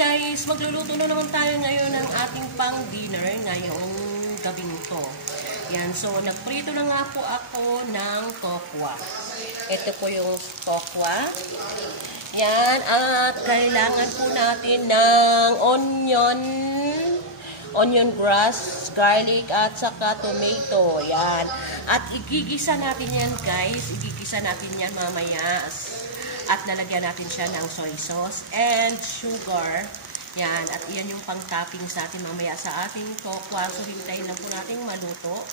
guys, magluluto na naman tayo ngayon ng ating pang-dinner ngayong gabing to. Yan, so nagprito na nga po ako ng tokwa. Ito po yung tokwa. Yan, at kailangan po natin ng onion grass, garlic, at saka tomato. Yan. At igigisa natin yan guys. Igigisa natin yan mamaya. At lalagyan natin siya ng soy sauce and sugar. Yan. At iyan yung pang-toppings natin mamaya sa ating tokwa. So, hintayin lang po natin maluto.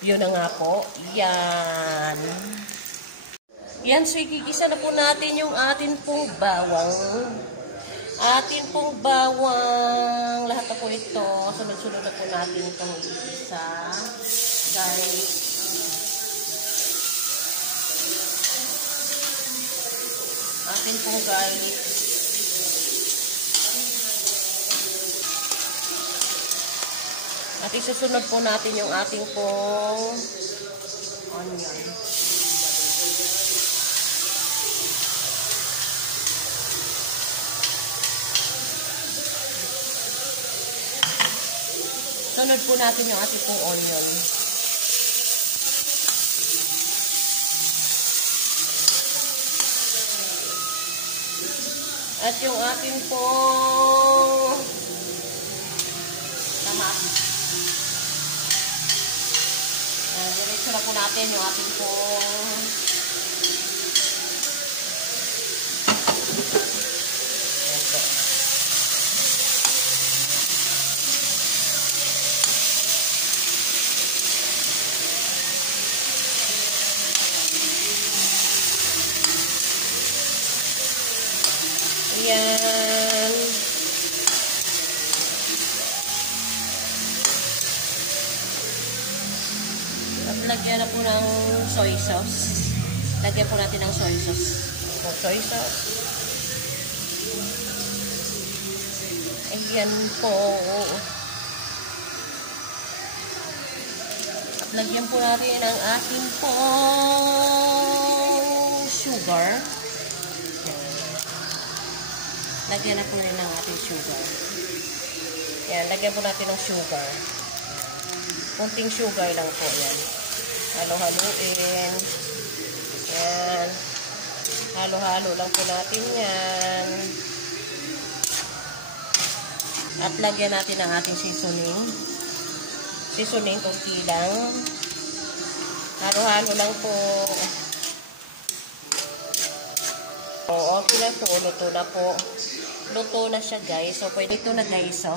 Yun na nga po. Yan. Yan. So, igigisa na po natin yung atin pong bawang. Atin pong bawang. Lahat na po ito. Sunod-sunod na po natin itong igigisa. Garlic. Atin pong garlic. At isusunod po natin yung ating pong onion. Sunod po natin yung ating pong onion. At yung ating pong kamatis. Diretso na po natin yung ating pong yan. At lagyan na po ng soy sauce. Lagyan po natin ng soy sauce. Soy sauce. Ayan po. At lagyan po natin ang ating pong sugar. Lagyan na po rin ng ating sugar. Yan, lagyan po natin ng sugar. Kunting sugar lang po yan. Halo-haluin. Yan. Halo-halo lang po natin yan. At lagyan natin ang ating seasoning. Seasoning, kunti lang. Halo-halo lang po. Okay na po. Luto na po. Luto na siya guys. So, pwede ito na guys. So,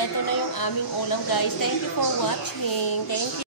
ito na yung aming ulam guys. Thank you for watching. Thank you.